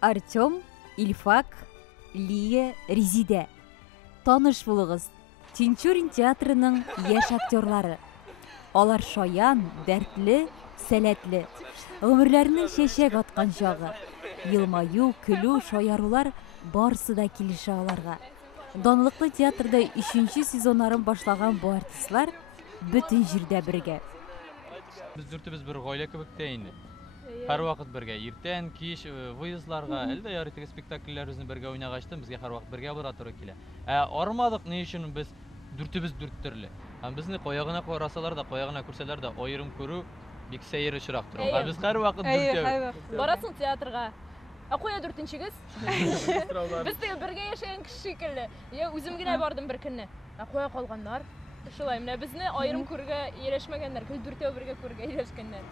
Артем, Ильфак, Лия, Резиде. Таныш булыгыз. Тинчурин театрының яшь актерлары. Алар шаян, дәртле, сәләтле. Гомерләренең чәчәк аткан чагы. Елмаю, көлү, шаярулар барысы да килешә аларга. Данлыклы театрда 3нче сезоннарын башлаган бу артистлар бөтен җирдә бергә. Biz dürtübüz bir гаилә кебек тә инде. Һәр вакыт бергә, иртән, кич, выездларга, әлдә ярый спектакльләребезне бергә уйнагачтан безгә һәрвакыт бергә булырга туры килә. Армадык ни өчен без дүртебез дүрт төрле. Һәм безне каягына карасалар да, каягына күрсәләр дә аерым күрү бик сәер очрак тора. Без һәр вакыт дүртәү. Барасың театрга. Кая дүртенчегез? Без бергә яшәгән кеше шикелле. Я үзем генә бардым бер көнне. Кая калганнар? Шулай менә безне аерым күргә ирешмәгәннәр, дүртәү бергә күргә ирешкәннәр.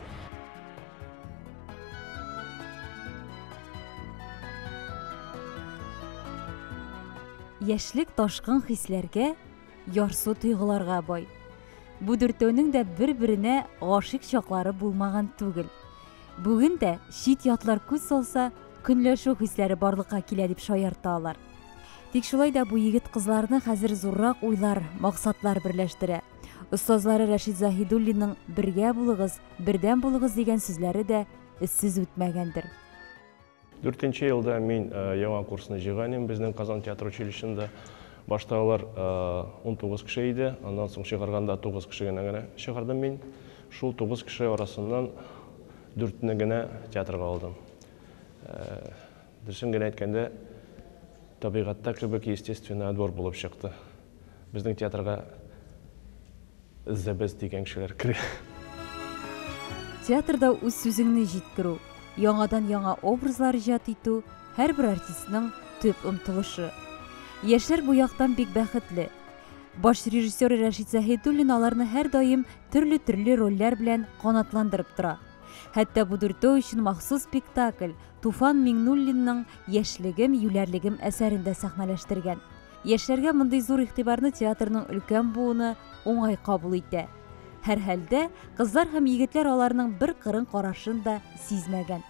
Яшьлек ташкын хисләргә, ярсу тойгыларга бай. Бу дүртәүнең дә бер-беренә гашык чаклары булмаган түгел. Бүген дә чит ятлар күз салса, көнләшү хисләре барлыкка килә дип шаярталар. Тик шулай да бу егет кызларны хәзер зуррак уйлар, максатлар берләштерә. Остазлары Рәшит Заһидуллинның "Бергә булыгыз, бердәм булыгыз" дигән сүзләре дә эзсез үтмәгәндер. 4нче елда мин яңа курсны җыйган безнең Казан театр училищесында. Башта алар 19 кеше иде, аннан соң чыгарганда 9 кеше генә чыгардым мин. Шул 9 кеше арасыннан 4-не генә театрга алдым. Дөресен генә әйткәндә, табигатьтә кебек естественно отбор булып чыкты. Безнең театрга зәбез дигән кешеләр керә. Театрда үз сүзеңне җиткерү, яңадан яңа образлар иҗат итү һәрбер артистның төп омтылышы. Яшьләр бу яктан бик бәхетле. Баш режиссер Рәшит Заһидуллин аларны һәр даим төрле рольләр белән канатландырып тора. Хәтта бу дүртәү өчен махсус спектакль Туфан Миңнуллинның "Яшьлегем, юләрлегем" әсәрендә сәхнәләштергән. Яшьләргә мондый зур игътибарны театрның өлкән буыны уңай кабул итә. Һәр хәлдә кызлар һәм егетләр аларның бер кырын карашын да сизмәгән.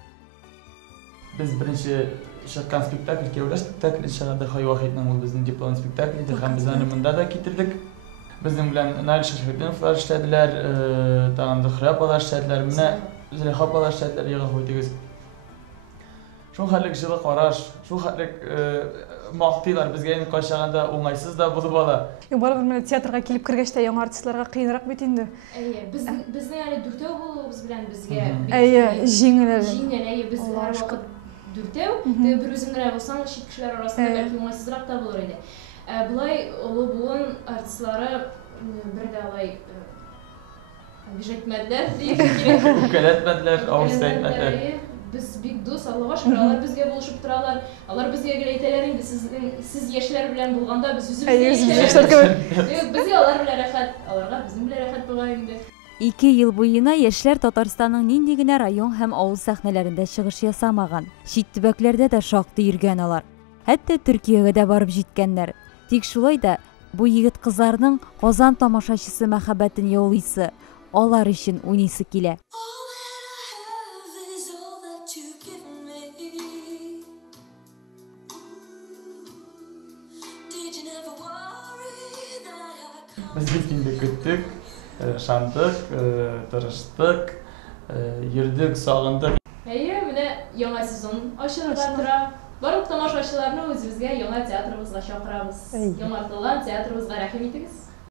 Biz birinchi chiqqan spektakl, Kevlar spektakli shahada Hayvahidning ul bizning diplom spektakli edi. Ham biz uni bunda da kitirdik. Bizning bilan Nail Shahidinov ishladilar, tag'in Zuhra apalar ishladilar, mana Zulaykha apalar ishladilar, yig'i qo'ydingiz. Shu xallik jili qarash, shu xallik maqtilar bizga endi qo'shganda o'ng'aysiz da bo'lib ola. Baribir mana teatrga kelib kirgachda yangi artistlarga qiyinroq bit endi. Bizni yani дүртәү булуыбыз белән безгә җиңел. Biz һәр вакыт дүртәү, бер үзең генә булсаң, чит кешеләр арасында бәлки уңайсызрак та булыр иде. Булай олы буын артистлары бер дә алай бижәйтмәделәр дип кирәк. Үкәләтмәделәр, авырсайтмәделәр. Biz big dost, Allah'a şükür, алар безгә булышып торалар. Алар безгә генә әйтәләр инде, сез яшьләр белән булганда biz үзебез безгә алар белән рәхәт, аларга безнең белән рәхәт була инде. 2 ел буена яшьләр Татарстанның нинди генә район һәм авыл сәхнәләрендә чыгыш ясамаган. Чит төбәкләрдә дә шактый йөргән алар. Хәтта Төркиягә дә барып җиткәннәр. Тик шулай да бу егет кызларның Казан тамашачысы мәхәббәтен яулыйсы, алар өчен уйныйсы килә. Biz bitkinlik küttük, şandık, tırıştık, yürüdük, sağındık. Менә яңа сезон ачылырга тора. Барлык тамашачыларны үзебезгә яңа театрыбызга чакырабыз. Яңартылган театрыбызга рәхим итегез.